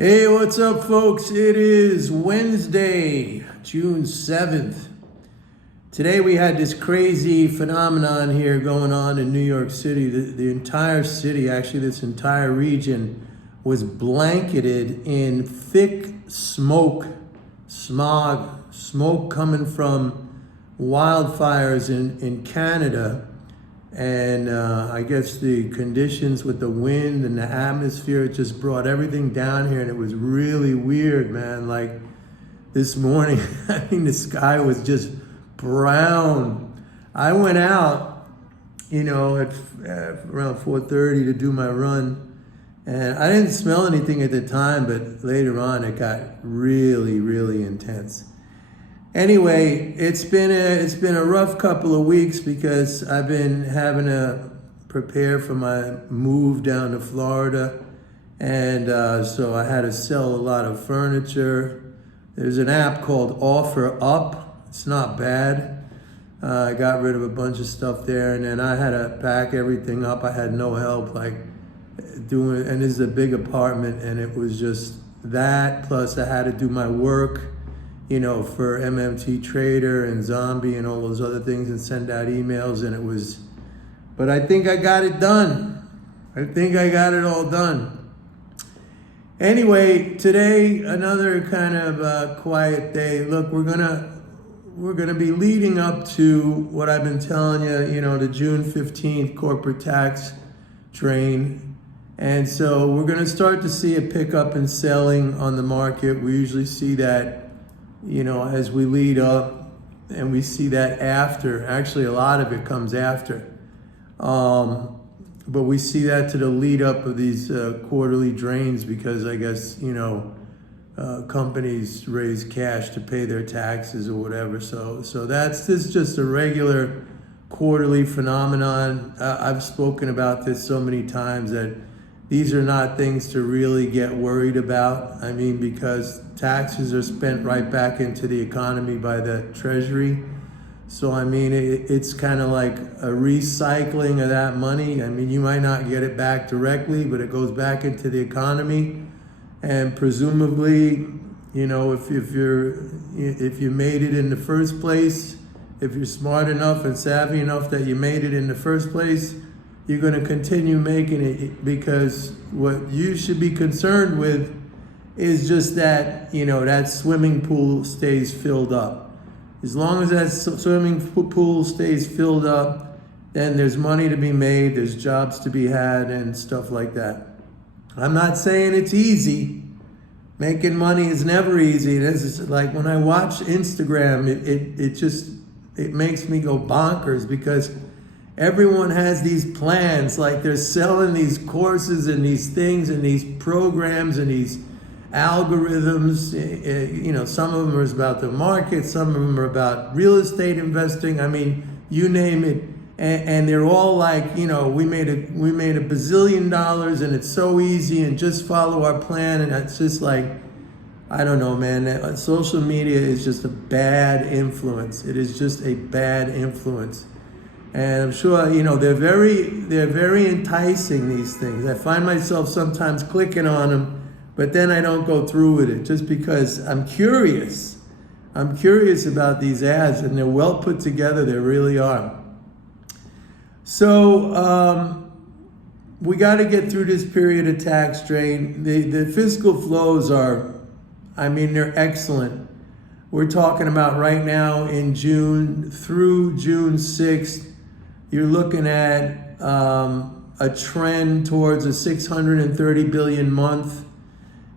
Hey, what's up, folks? It is Wednesday, June 7th. Today we had this crazy phenomenon here going on in New York City. The entire city, actually this entire region, was blanketed in thick smoke coming from wildfires in Canada. And I guess the conditions with the wind and the atmosphere, it just brought everything down here, and it was really weird, man. Like this morning, I mean, the sky was just brown. I went out, at around 4:30 to do my run, and I didn't smell anything at the time, but later on it got really, really intense. Anyway, it's been a rough couple of weeks because I've been having to prepare for my move down to Florida, and so I had to sell a lot of furniture. There's an app called OfferUp. It's not bad. I got rid of a bunch of stuff there, and then I had to pack everything up. I had no help, and this is a big apartment, and it was just that, plus I had to do my work, for MMT Trader and Zombie and all those other things, and send out emails, but I think I got it done. I think I got it all done. Anyway, today, another kind of quiet day. Look, we're gonna be leading up to what I've been telling you, the June 15th corporate tax drain. And so we're gonna start to see a pickup in selling on the market. We usually see that as we lead up, and we see that after. Actually, a lot of it comes after. But we see that to the lead up of these quarterly drains, because I guess, companies raise cash to pay their taxes or whatever. So this is just a regular quarterly phenomenon. I've spoken about this so many times that these are not things to really get worried about. I mean, because taxes are spent right back into the economy by the Treasury. So, I mean, it's kind of like a recycling of that money. I mean, you might not get it back directly, but it goes back into the economy. And presumably, if you made it in the first place, if you're smart enough and savvy enough that you made it in the first place, you're going to continue making it, because what you should be concerned with is just that, that swimming pool stays filled up. As long as that swimming pool stays filled up, then there's money to be made, there's jobs to be had, and stuff like that. I'm not saying it's easy. Making money is never easy. It's like when I watch Instagram, it makes me go bonkers, because everyone has these plans, like they're selling these courses and these things and these programs and these algorithms. Some of them are about the market, some of them are about real estate investing. I mean, you name it, and they're all like, we made a bazillion dollars and it's so easy, and just follow our plan. And it's just like, I don't know, man. Social media is just a bad influence. It is just a bad influence. And I'm sure, they're very enticing, these things. I find myself sometimes clicking on them, but then I don't go through with it, just because I'm curious. I'm curious about these ads, and they're well put together. They really are. So we got to get through this period of tax drain. The fiscal flows they're excellent. We're talking about right now in June through June 6th, you're looking at a trend towards a 630 billion month.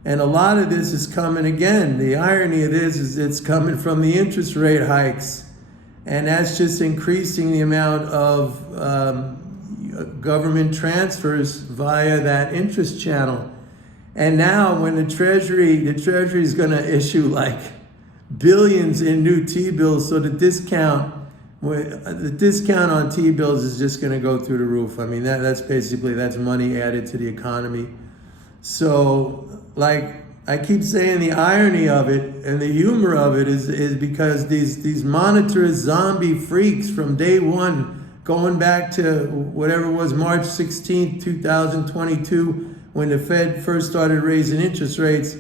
And a lot of this is coming, again, the irony of this is it's coming from the interest rate hikes. And that's just increasing the amount of government transfers via that interest channel. And now when the Treasury is going to issue like billions in new T-bills, so the discount on T-bills is just going to go through the roof. I mean, that's money added to the economy. So, like I keep saying, the irony of it and the humor of it is because these monetarist zombie freaks from day one, going back to whatever was March 16th, 2022, when the Fed first started raising interest rates,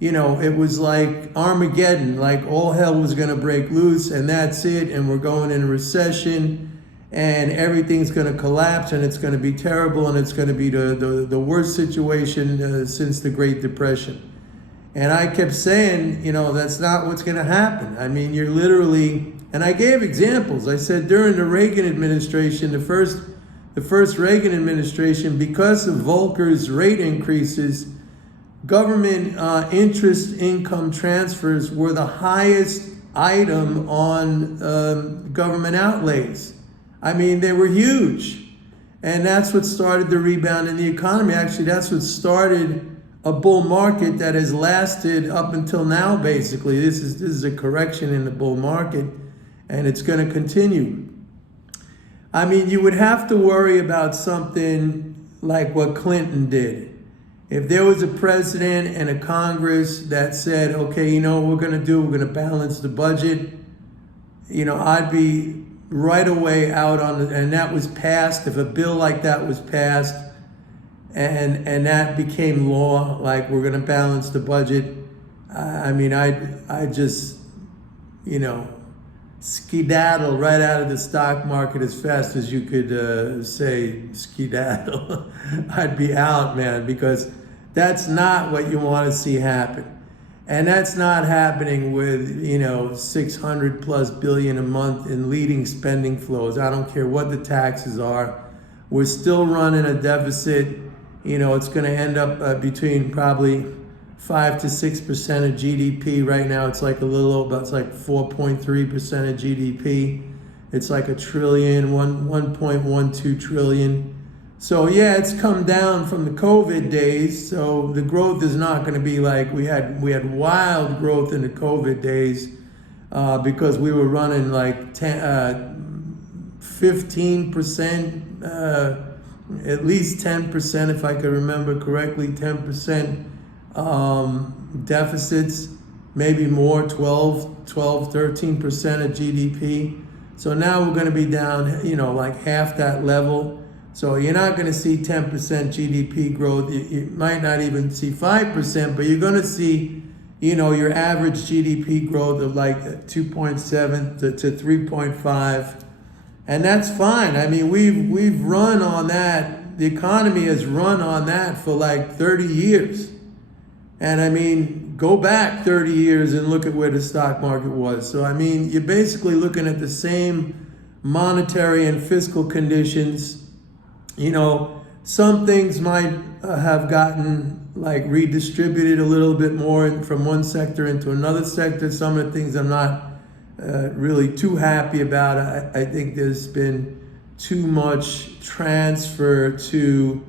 it was like Armageddon, like all hell was going to break loose, and that's it, and we're going in a recession, and everything's going to collapse, and it's going to be terrible, and it's going to be the worst situation since the Great Depression. And I kept saying, that's not what's going to happen. I mean, you're literally, and I gave examples. I said during the Reagan administration, the first Reagan administration, because of Volcker's rate increases, government interest income transfers were the highest item on government outlays. I mean, they were huge. And that's what started the rebound in the economy. Actually, that's what started a bull market that has lasted up until now, basically. This is a correction in the bull market, and it's going to continue. I mean, you would have to worry about something like what Clinton did. If there was a president and a Congress that said, okay, what we're going to do? We're going to balance the budget. I'd be right away out on it. And that was passed. If a bill like that was passed and that became law, like we're going to balance the budget, I just, skedaddle right out of the stock market as fast as you could say skedaddle. I'd be out, man, because that's not what you want to see happen. And that's not happening with, 600 plus billion a month in leading spending flows. I don't care what the taxes are. We're still running a deficit. It's going to end up between probably 5 to 6% of GDP. Right now, it's like a little over, it's like 4.3% of GDP. It's like $1 trillion, 1.12 trillion. So yeah, it's come down from the COVID days. So the growth is not going to be like we had wild growth in the COVID days because we were running like 15%, at least 10%, if I can remember correctly, 10% deficits, maybe more, 12, 13% of GDP. So now we're going to be down, like half that level. So you're not going to see 10% GDP growth. You might not even see 5%, but you're going to see, your average GDP growth of like 2.7 to 3.5. And that's fine. I mean, we've run on that. The economy has run on that for like 30 years. And I mean, go back 30 years and look at where the stock market was. So, I mean, you're basically looking at the same monetary and fiscal conditions. Some things might have gotten like redistributed a little bit more from one sector into another sector. Some of the things I'm not really too happy about. I think there's been too much transfer to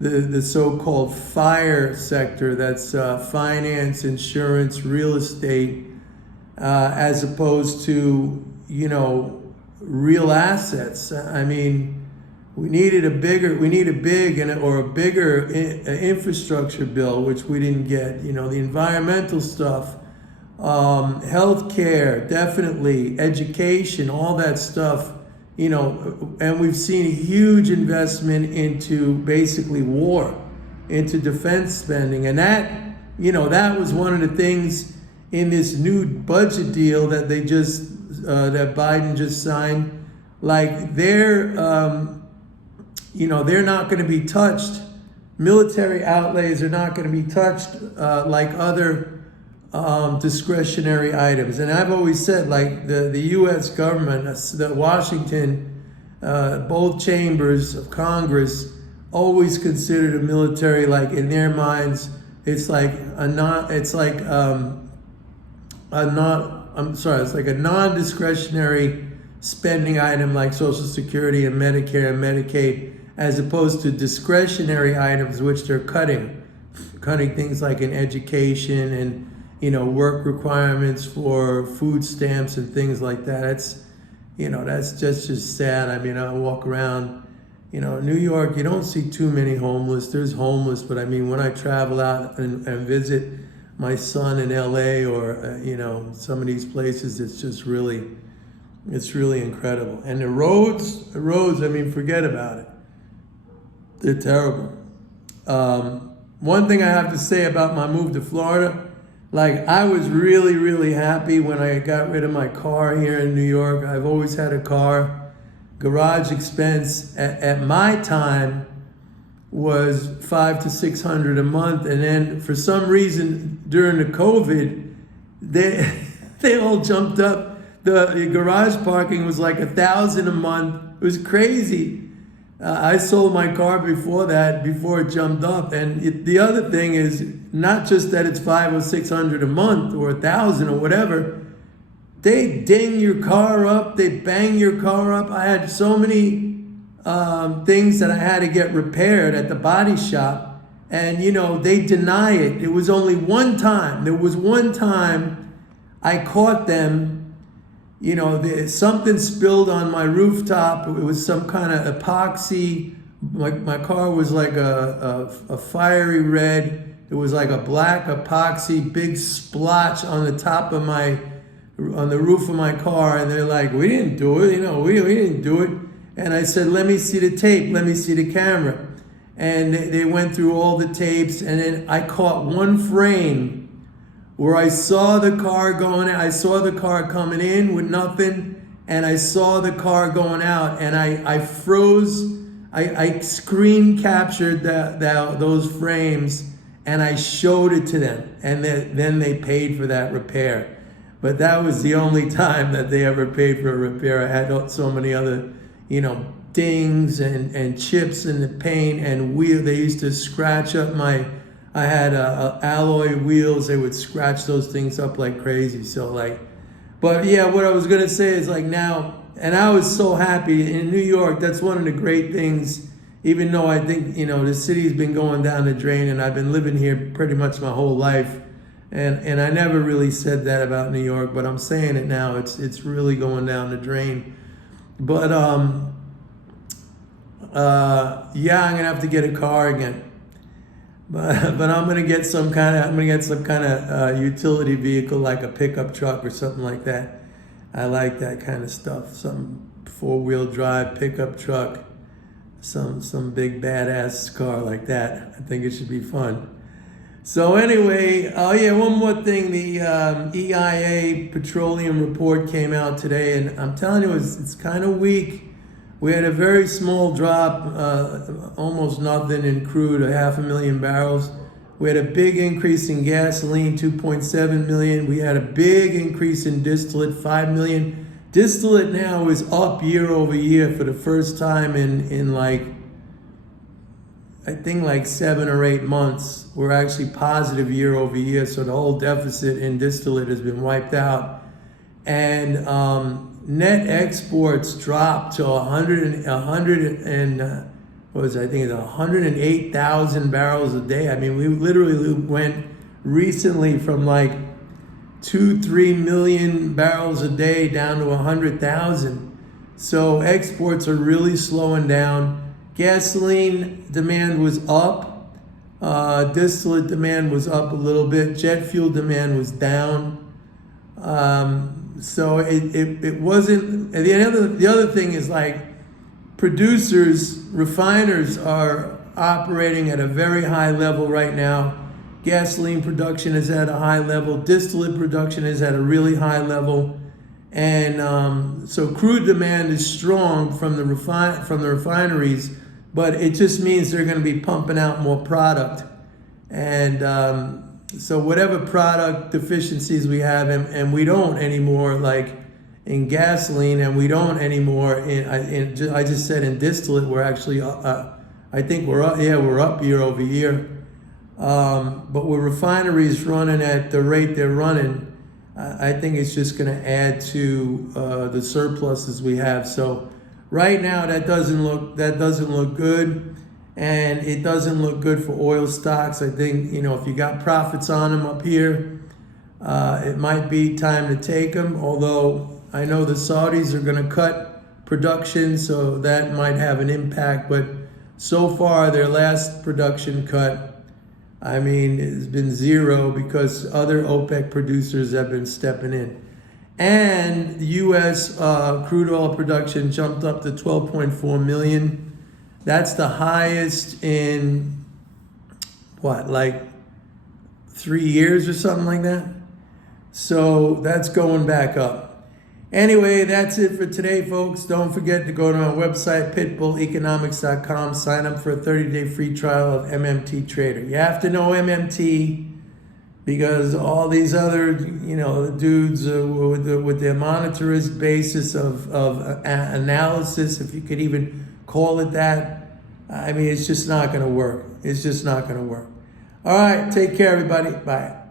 the so-called FIRE sector, that's finance, insurance, real estate, as opposed to, real assets. I mean, we need a bigger infrastructure bill, which we didn't get. The environmental stuff, healthcare, definitely, education, all that stuff. And we've seen a huge investment into basically war, into defense spending, and that was one of the things in this new budget deal that that Biden just signed. Like they're not going to be touched. Military outlays are not going to be touched like other discretionary items. And I've always said, like the U.S. government, the Washington, both chambers of Congress always considered the military, like in their minds, it's like a non-discretionary spending item like Social Security and Medicare and Medicaid, as opposed to discretionary items which they're cutting things like in education and work requirements for food stamps and things like that. That's just sad. I mean, I walk around, New York, you don't see too many homeless. There's homeless, but I mean, when I travel out and visit my son in LA or, some of these places, it's really incredible. And the roads, I mean, forget about it. They're terrible. One thing I have to say about my move to Florida, like I was really, really happy when I got rid of my car here in New York. I've always had a car. Garage expense at my time was $500 to $600 a month, and then for some reason during the COVID, they all jumped up. The garage parking was like $1,000 a month. It was crazy. I sold my car before it jumped up. And the other thing is not just that it's $500 or $600 a month or $1,000 or whatever. They ding your car up. They bang your car up. I had so many things that I had to get repaired at the body shop, and they deny it. It was only one time. There was one time I caught them. Something spilled on my rooftop. It was some kind of epoxy. My car was like a fiery red. It was like a black epoxy, big splotch on the roof of my car. And they're like, we didn't do it. We didn't do it. And I said, let me see the tape. Let me see the camera. And they went through all the tapes. And then I caught one frame where I saw the car going out. I saw the car coming in with nothing, and I saw the car going out, and I froze. I screen captured those frames, and I showed it to them, and then they paid for that repair. But that was the only time that they ever paid for a repair. I had so many other, dings and chips in the paint and wheel. They used to scratch up I had alloy wheels. They would scratch those things up like crazy. So but yeah, what I was gonna say is now, and I was so happy in New York. That's one of the great things. Even though I think the city's been going down the drain, and I've been living here pretty much my whole life, and I never really said that about New York, but I'm saying it now. It's really going down the drain. But yeah, I'm gonna have to get a car again. But I'm gonna get some kind of utility vehicle, like a pickup truck or something like that. I like that kind of stuff. Some 4-wheel drive pickup truck, some big badass car like that. I think it should be fun. So anyway, oh yeah, one more thing. The EIA Petroleum report came out today, and I'm telling you, it's kind of weak. We had a very small drop, almost nothing in crude, 500,000 barrels. We had a big increase in gasoline, 2.7 million. We had a big increase in distillate, 5 million. Distillate now is up year over year for the first time in I think 7 or 8 months. We're actually positive year over year. So the whole deficit in distillate has been wiped out. And net exports dropped to 108,000 barrels a day. I mean, we literally went recently from 2-3 million barrels a day down to 100,000. So exports are really slowing down. Gasoline demand was up. Distillate demand was up a little bit. Jet fuel demand was down. So it wasn't. And the other thing is producers, refiners are operating at a very high level right now. Gasoline production is at a high level. Distillate production is at a really high level. And so crude demand is strong from the refineries, but it just means they're going to be pumping out more product. And so whatever product deficiencies we have, and we don't anymore in gasoline, and we don't anymore I just said in distillate, we're actually I think we're up. Yeah, we're up year over year. But with refineries running at the rate they're running, I think it's just going to add to the surpluses we have. So right now that doesn't look good, and it doesn't look good for oil stocks. I think if you got profits on them up here, it might be time to take them. Although I know the Saudis are going to cut production, so that might have an impact. But so far, their last production cut, I mean, it's been zero because other OPEC producers have been stepping in. And the U.S. Crude oil production jumped up to 12.4 million. That's the highest in what, like 3 years or something like that? So that's going back up. Anyway, that's it for today, folks. Don't forget to go to our website, pitbulleconomics.com. Sign up for a 30-day free trial of MMT Trader. You have to know MMT because all these other, dudes with their monetarist basis of analysis, if you could even call it that, I mean, it's just not going to work. It's just not going to work. All right, take care, everybody. Bye.